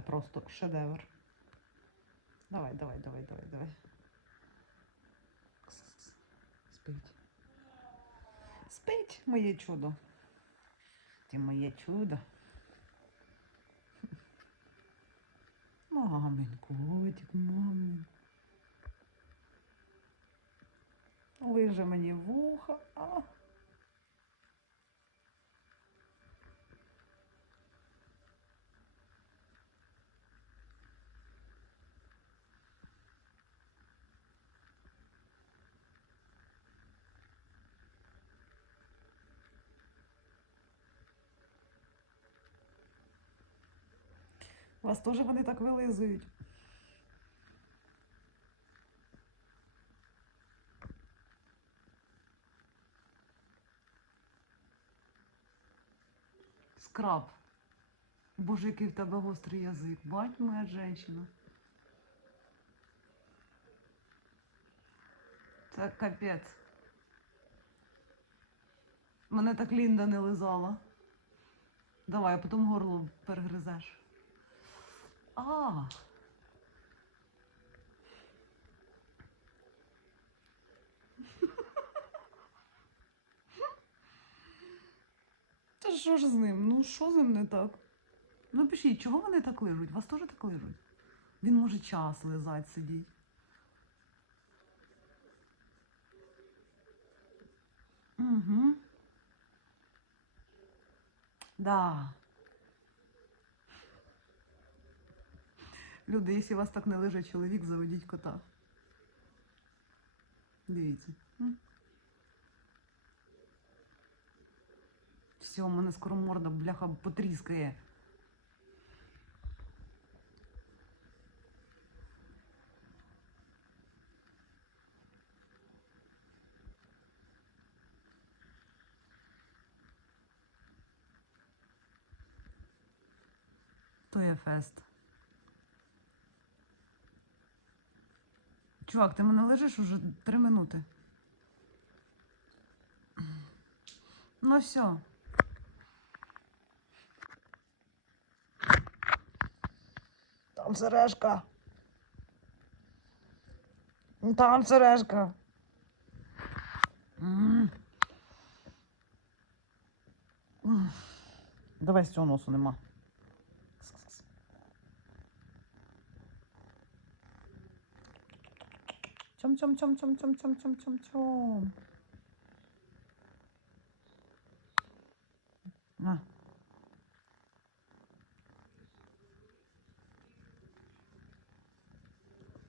Це просто шедевр. Давай, давай, давай, давай, давай. Спить. Спить, моє чудо. Ти моє чудо. Мамин, котик, мамин. Лиже мені вуха. А. Вас теж вони так вилизують. Скраб. Боже, який в тебе гострий язик. Бать моя жінка. Це капець. Мене так Лінда не лизала. Давай, а потім горло перегризеш. А. Та що ж з ним? Ну що з ним не так? Ну пишіть, чого вони так лижуть? Вас теж так лижуть? Він може час лизать сидіть. Угу. Да. Люди, якщо вас так не лежить чоловік, заведіть кота. Дивіться. Все, у мене скоро морда бляха потріскає. То є фест. Чувак, ти мене лежиш уже три минути. Ну все. Там сережка. Там сережка. М. М. Давай з цього носу нема. Чом чом чом чом чом чом чом чом чом. На.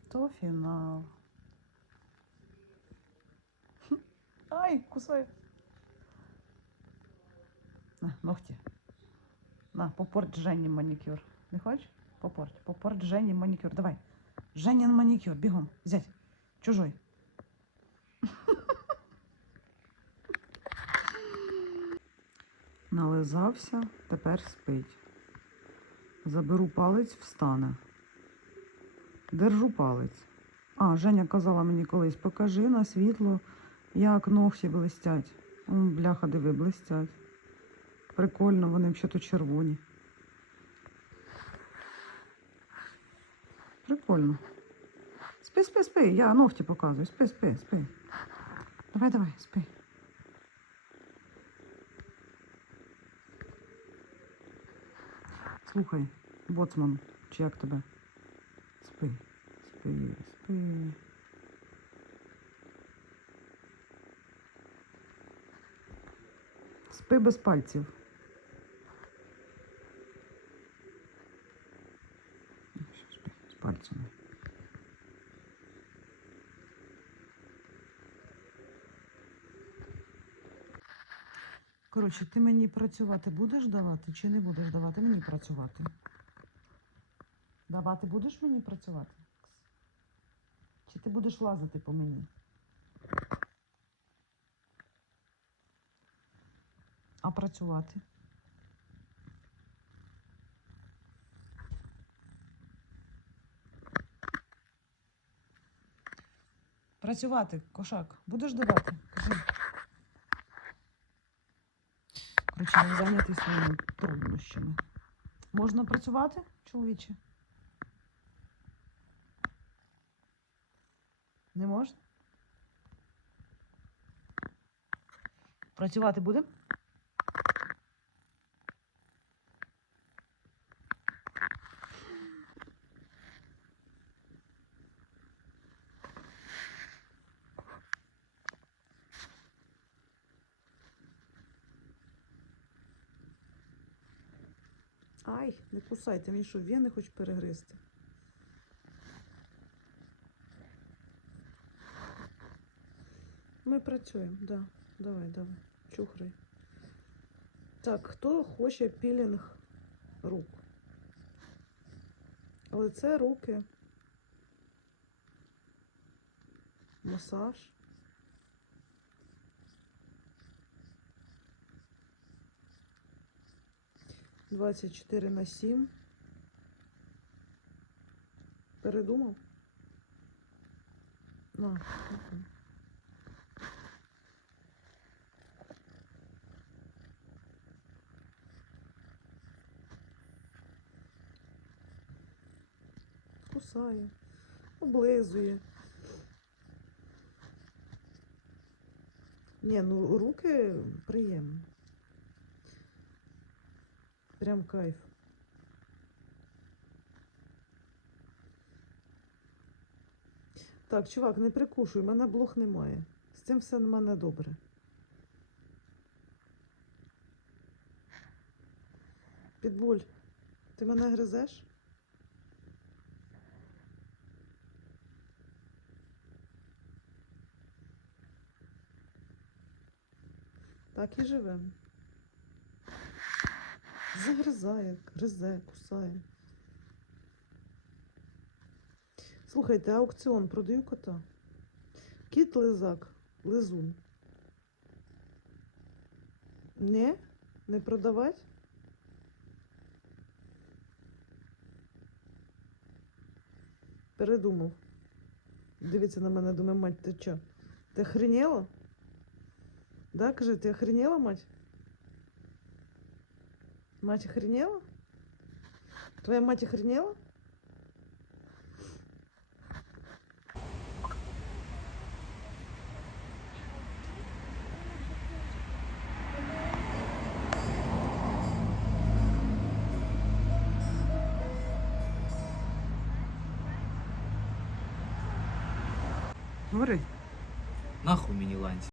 То фінал. Ай, кусай. На, ногті. На, попорть Жені манікюр. Не хочеш? Попорть. Попорть Жені манікюр. Давай. Женін манікюр. Бігом. Взять. Чужой. Нализався, тепер спить. Заберу палець, встане. Держу палець. А, Женя казала мені колись, покажи на світло, як ногті блистять. Бляха, диви, блистять. Прикольно, вони взагалі червоні. Прикольно. Спи, спи, спи. Я ногті показую. Спи, спи, спи. Давай, давай, спи. Слухай, боцман, чи як тебе? Спи, спи, спи. Спи без пальців. Ну, все, Спи з пальцями. Коротше, ти мені працювати будеш давати чи не будеш давати мені працювати? Давати будеш мені працювати? Чи ти будеш лазити по мені? А працювати? Працювати, кошак, будеш давати? Кажи. Він зайнятий своїми труднощами. Можна працювати, чоловіче? Не можна? Працювати будемо? Ай, не кусайте, він що, вени хоч перегризти. Ми працюємо, да. Давай, давай. Чухрай. Так, хто хоче пілінг рук? Лице, руки. Масаж. Двадцять чотири на сім. Передумав? На. Кусає, облизує. Ні, ну руки приємні. Прям кайф. Так, чувак, не прикушуй, в мене блох немає. З цим все в мене добре. Підбуль, ти мене гризеш? Так і живемо. Загризає, гризе, кусає. Слухайте, аукціон продаю кота. Кіт лизак, лизун. Не? Не продавать? Передумав. Дивиться на мене, думає, мать, ти що? Ти охренела? Да, кажи, ти охренела, мать? Мать охренела? Твоя мать охренела? Говори. Нахуй мені ланці.